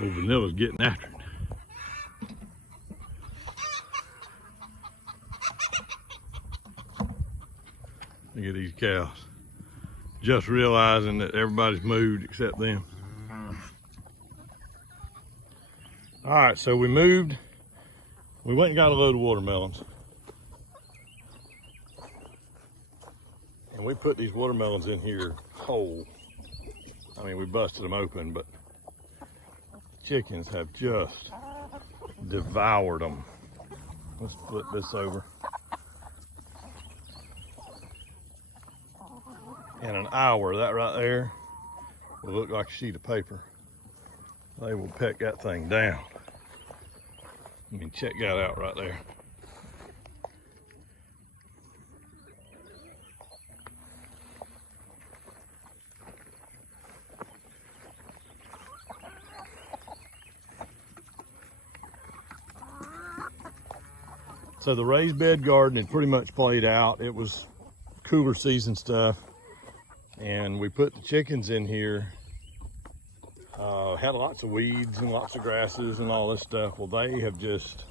Old Vanilla's getting after it. Look at these cows. Just realizing that everybody's moved except them. All right, so we moved. We went and got a load of watermelons. And we put these watermelons in here whole. I mean, we busted them open, but chickens have just devoured them. Let's flip this over. In an hour, that right there will look like a sheet of paper. They will peck that thing down. I mean, check that out right there. So the raised bed garden had pretty much played out. It was cooler season stuff. And we put the chickens in here. Had lots of weeds and lots of grasses and all this stuff. Well, they have just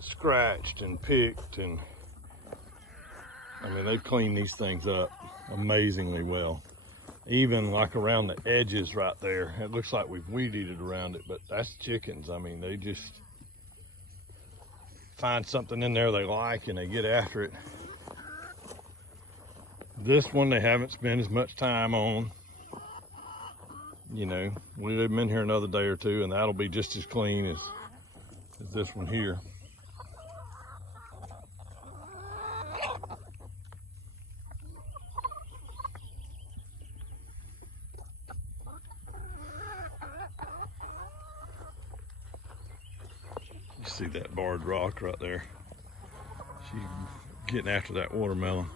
scratched and picked, and I mean, they've cleaned these things up amazingly well. Even like around the edges right there, it looks like we've weed eated around it, but that's chickens. I mean, they just find something in there they like and they get after it. This one they haven't spent as much time on. You know, we'll leave them in here another day or two and that'll be just as clean as this one here. You see that barred rock right there? She's getting after that watermelon.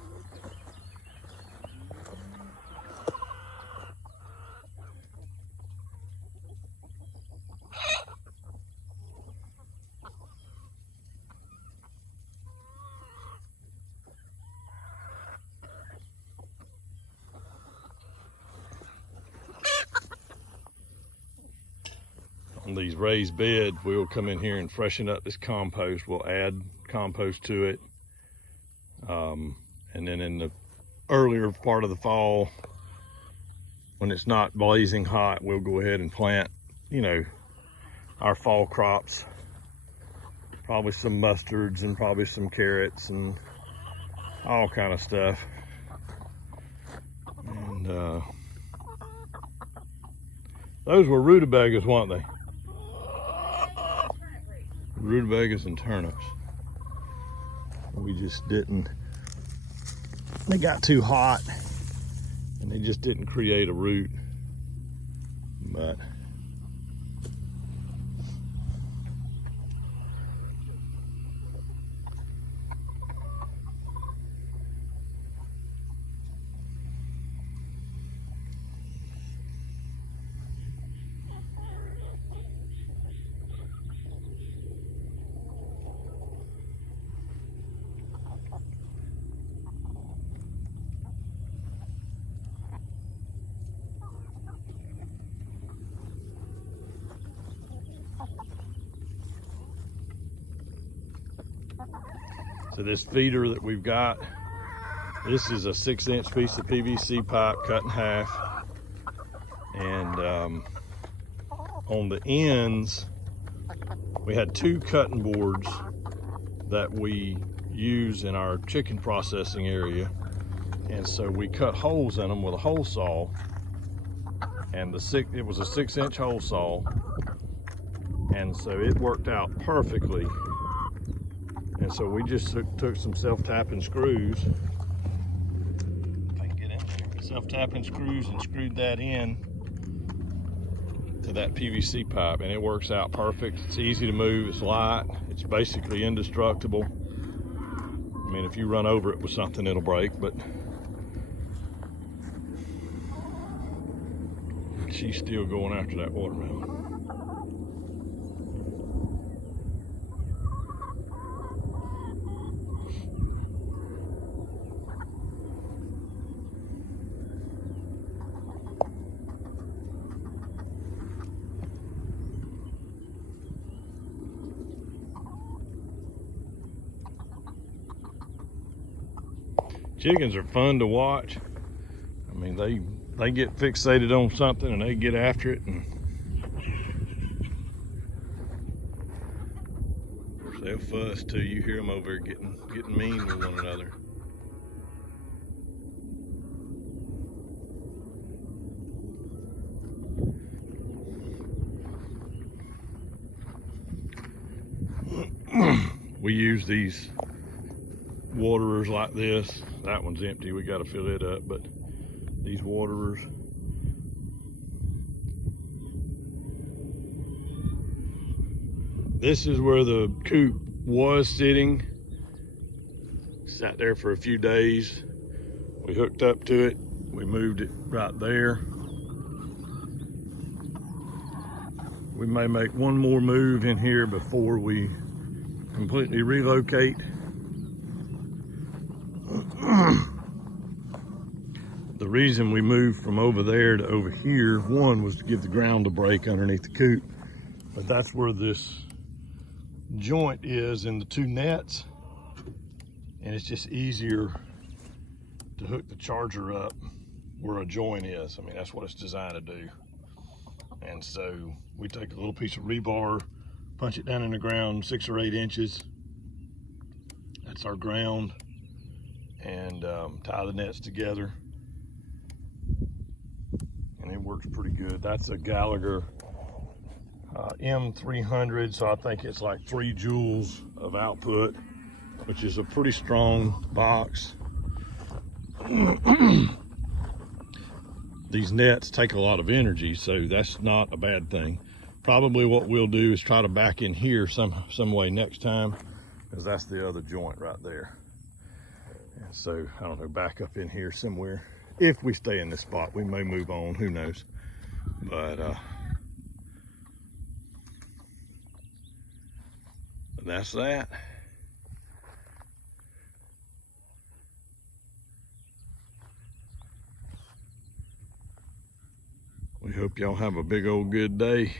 On these raised beds, we'll come in here and freshen up this compost. We'll add compost to it. And then in the earlier part of the fall, when it's not blazing hot, we'll go ahead and plant, you know, our fall crops. Probably some mustards and probably some carrots and all kind of stuff. And those were rutabagas, weren't they? Rutabagas and turnips. We just didn't, they got too hot and they just didn't create a root. But so this feeder that we've got, this is a 6-inch piece of PVC pipe cut in half. And on the ends, we had 2 cutting boards that we use in our chicken processing area. And so we cut holes in them with a hole saw. And it was a 6-inch hole saw. And so it worked out perfectly. And so we just took some self-tapping screws. If I can get in there. Self-tapping screws and screwed that in to that PVC pipe, and it works out perfect. It's easy to move, it's light, it's basically indestructible. I mean, if you run over it with something, it'll break, but she's still going after that watermelon. chickens are fun to watch. I mean, they get fixated on something and they get after it, and they'll fuss too. You hear them over there getting mean with one another. We use these waterers like this. That one's empty, we got to fill it up, but these waterers, this is where the coop was sitting. Sat there for a few days. We hooked up to it, we moved it right there. We may make one more move in here before we completely relocate. The reason we moved from over there to over here, one, was to give the ground a break underneath the coop, but that's where this joint is in the two nets, and it's just easier to hook the charger up where a joint is. I mean, that's what it's designed to do. And so we take a little piece of rebar, punch it down in the ground 6 or 8 inches. That's our ground, and tie the nets together, and it works pretty good. That's a Gallagher M300, so I think it's like 3 joules of output, which is a pretty strong box. These nets take a lot of energy, so that's not a bad thing. Probably what we'll do is try to back in here some way next time, because that's the other joint right there. And so, I don't know, back up in here somewhere. If we stay in this spot, we may move on, who knows. But that's that. We hope y'all have a big old good day.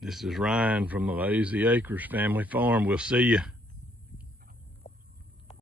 This is Ryan from the Lazy Acres Family Farm. We'll see you.